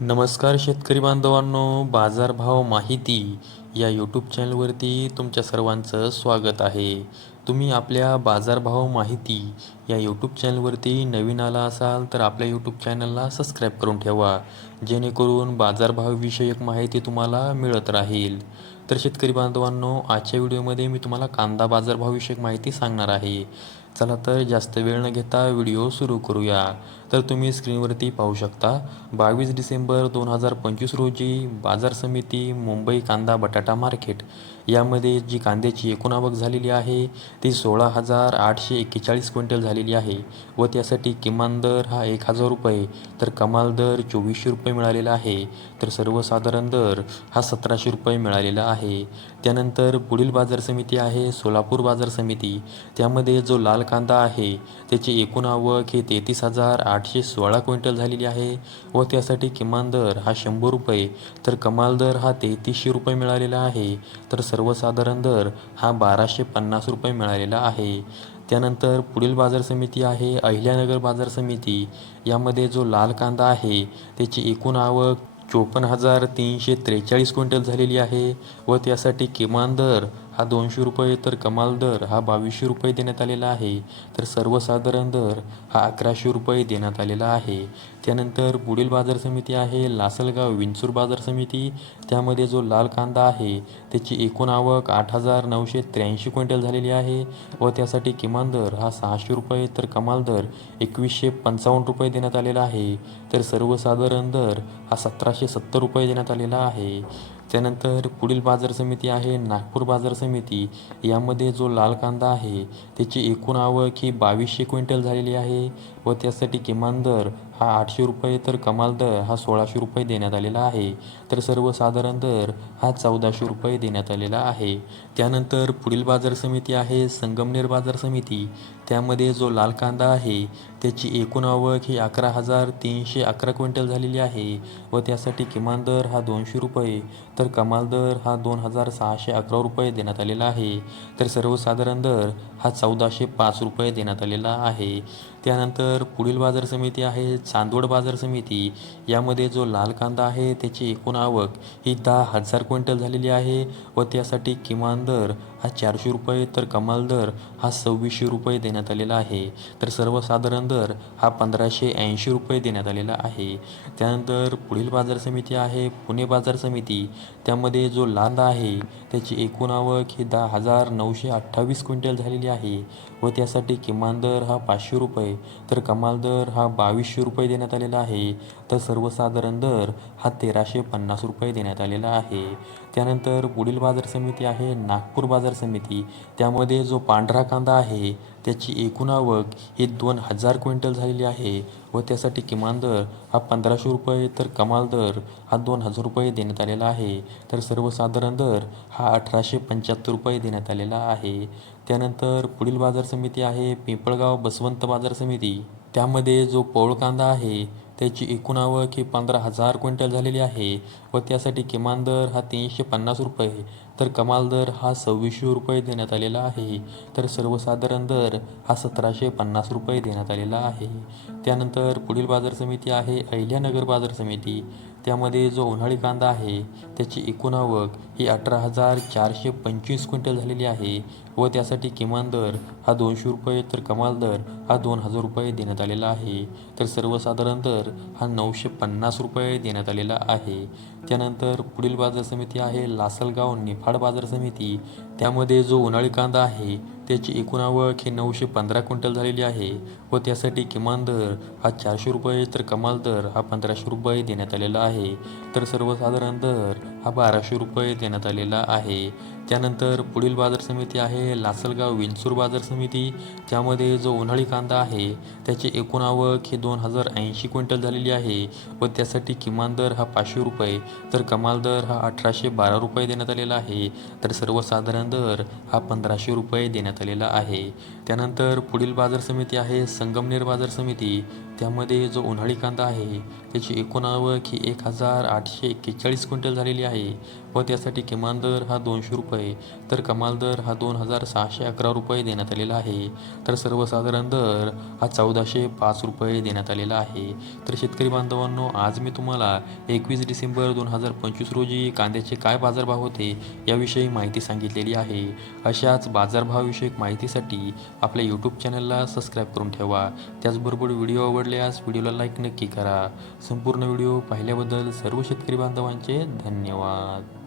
नमस्कार शेतकरी बांधवांनो बाजारभाव माहिती या यूट्यूब चॅनलवरती तुमच्या सर्वांचं स्वागत आहे. तुम्ही आपल्या बाजारभाव माहिती या यूट्यूब चॅनलवरती नवीन आला असाल तर आपल्या यूट्यूब चॅनलला सबस्क्राईब करून ठेवा जेणेकरून बाजारभावविषयक माहिती तुम्हाला मिळत राहील. तर शेतकरी बांधवांनो आजच्या व्हिडिओमध्ये मी तुम्हाला कांदा बाजारभावविषयक माहिती सांगणार आहे. चला तर जास्त वेळ न घेता व्हिडिओ सुरू करूया. तर तुम्ही स्क्रीनवरती पाहू शकता. बावीस डिसेंबर दोन हजार पंचवीस रोजी बाजार समिती मुंबई कांदा बटाटा मार्केट. यामध्ये जी कांद्याची एकूण आवक झालेली आहे ती सोळा हजार आठशे एक्केचाळीस क्विंटल झालेली आहे व त्यासाठी किमान दर हा एक हजार रुपये तर कमाल दर चोवीसशे रुपये मिळालेला आहे. तर सर्वसाधारण दर हा सतराशे रुपये मिळालेला आहे. त्यानंतर पुढील बाजार समिती आहे सोलापूर बाजार समिती. त्यामध्ये जो लाल कांदा आहे त्याची एकूण आवक ही तेहतीस हजार आठ आठशे सोळा क्विंटल झालेली आहे व त्यासाठी किमान दर हा शंभर रुपये. तर कमाल दर हा तेहतीसशे रुपये मिळालेला आहे. तर सर्वसाधारण दर हा बाराशे पन्नास रुपये मिळालेला आहे. त्यानंतर पुढील बाजार समिती आहे अहिल्यानगर बाजार समिती. यामध्ये जो लाल कांदा आहे त्याची एकूण आवक चोपन्न हजार तीनशे त्रेचाळीस क्विंटल झालेली आहे व त्यासाठी किमान दर हा दोनशे रुपये तर कमाल दर हा बावीसशे रुपये देण्यात आलेला आहे. तर सर्वसाधारण दर हा अकराशे रुपये देण्यात आलेला आहे. त्यानंतर पुढील बाजार समिती आहे लासलगाव विंचूर बाजार समिती. त्यामध्ये जो लाल कांदा आहे त्याची एकूण आवक आठ हजार नऊशे त्र्याऐंशी क्विंटल झालेली आहे व त्यासाठी किमान दर हा सहाशे रुपये तर कमाल दर एकवीसशे पंचावन्न रुपये देण्यात आलेला आहे. तर सर्वसाधारण दर हा सतराशे सत्तर रुपये देण्यात आलेला आहे. त्यानंतर पुढील बाजार समिती आहे नागपूर बाजार समिती. यामध्ये जो लाल कांदा आहे त्याची एकूण आवक ही बावीसशे क्विंटल झालेली आहे व त्यासाठी किमान दर हा आठशे रुपये तर कमाल दर हा सोळाशे रुपये देण्यात आलेला आहे. तर सर्वसाधारण दर हा चौदाशे रुपये देण्यात आलेला आहे. त्यानंतर पुढील बाजार समिती आहे संगमनेर बाजार समिती. त्यामध्ये जो लाल कांदा आहे त्याची एकूण आवक ही अकरा हजार तीनशे अकरा क्विंटल झालेली आहे व त्यासाठी किमान दर हा दोनशे रुपये. तर कमाल दर हा दोन हजार सहाशे अकरा रुपये देण्यात आलेला आहे. तर सर्वसाधारण दर हा चौदाशे पाच रुपये देण्यात आलेला आहे. त्यानंतर पुढील बाजार समिती आहे चांदवड बाजार समिती. यामध्ये जो लाल कांदा आहे त्याची एकूण आवक ही दहा हजार क्विंटल झालेली आहे व त्यासाठी किमान दर हा चारशे रुपये तर कमाल दर हा सव्वीसशे रुपये देण्यात आलेला आहे. तर सर्वसाधारण दर हा पंधराशे ऐंशी रुपये देण्यात आलेला आहे. त्यानंतर पुढील बाजार समिती आहे पुणे बाजार समिती. त्यामध्ये जो लांदा आहे त्याची एकूण आवक ही दहा हजार नऊशे अठ्ठावीस क्विंटल झालेली आहे व त्यासाठी किमान दर हा पाचशे रुपये तर कमाल दर हा बावीसशे रुपये देण्यात आलेला आहे. तर सर्वसाधारण दर हा तेराशे पन्नास रुपये देण्यात आलेला आहे. त्यानंतर पुढील बाजार समिती आहे नागपूर बाजार समिती. त्यामध्ये जो पांढरा कांदा आहे त्याची एकूण आवक ही दोन हजार क्विंटल झालेली आहे व त्यासाठी किमान दर हा पंधराशे रुपये तर कमाल दर हा दोन हजार रुपये देण्यात आलेला आहे. तर सर्वसाधारण दर हा अठराशे पंच्याहत्तर रुपये देण्यात आलेला आहे. त्यानंतर पुढील बाजार समिती आहे पिंपळगाव बसवंत बाजार समिती. त्यामध्ये जो पौळ कांदा आहे त्याची एकूण आवक ही पंधरा हजार क्विंटल झालेली आहे व त्यासाठी किमान दर हा तीनशे पन्नास रुपये. तर कमाल दर हा सव्वीसशे रुपये देण्यात आलेला आहे. तर सर्वसाधारण दर हा सतराशे पन्नास रुपये देण्यात आलेला आहे. त्यानंतर पुढील बाजार समिती आहे अहिल्यानगर बाजार समिती. त्यामध्ये जो उन्हाळी कांदा आहे त्याची एकूण आवक ही अठरा हजार चारशे पंचवीस क्विंटल झालेली आहे व त्यासाठी किमान दर हा दोनशे रुपये तर कमाल दर हा दोन हजार रुपये देण्यात आलेला आहे. तर सर्वसाधारण दर हा नऊशे पन्नास रुपये देण्यात आलेला आहे. त्यानंतर पुढील बाजार समिती आहे लासलगाव निफाड बाजार समिती. त्यामध्ये जो उन्हाळी कांदा आहे त्याची एकूण आवक ही नऊशे पंधरा क्विंटल झालेली आहे व त्यासाठी किमान दर हा चारशे रुपये तर कमाल दर हा पंधराशे रुपये देण्यात आलेला आहे. तर सर्वसाधारण दर हा बाराशे रुपये देण्यात आलेला आहे. त्यानंतर पुढील बाजार समिती आहे लासलगाव विंचूर बाजार समिती त्यामध्ये जो उन्हाळी कांदा आहे त्याची एकूण आवक ही दोन हजार ऐंशी क्विंटल झालेली आहे व त्यासाठी किमान दर हा पाचशे रुपये तर कमाल दर हा अठराशे बारा रुपये देण्यात आलेला आहे. तर सर्वसाधारण दर हा पंधराशे रुपये देण्यात आलेला आहे. त्यानंतर पुढील बाजार समिती आहे संगमनेर बाजार समिती. त्यामध्ये जो उन्हाळी कांदा आहे त्याची एकूण आवक ही एक हजार आठशे एक्केचाळीस क्विंटल झालेली आहे. व त्यासाठी किमान दर हा दोनशे रुपये तर कमाल दर हा दोन हजार सहाशे अकरा रुपये देण्यात आलेला आहे. तर सर्वसाधारण दर हा चौदाशे पाच रुपये देण्यात आलेला आहे. तर शेतकरी बांधवांनो आज मी तुम्हाला एकवीस डिसेंबर दोन हजार पंचवीस रोजी कांद्याचे काय बाजारभाव होते याविषयी माहिती सांगितलेली आहे. अशाच बाजारभावाविषयक माहितीसाठी आपल्या यूट्यूब चॅनलला सबस्क्राईब करून ठेवा. त्याचबरोबर व्हिडिओ आवडल्यास व्हिडिओला लाईक नक्की करा. संपूर्ण व्हिडिओ पाहिल्याबद्दल सर्व शेतकरी बांधवांचे धन्यवाद.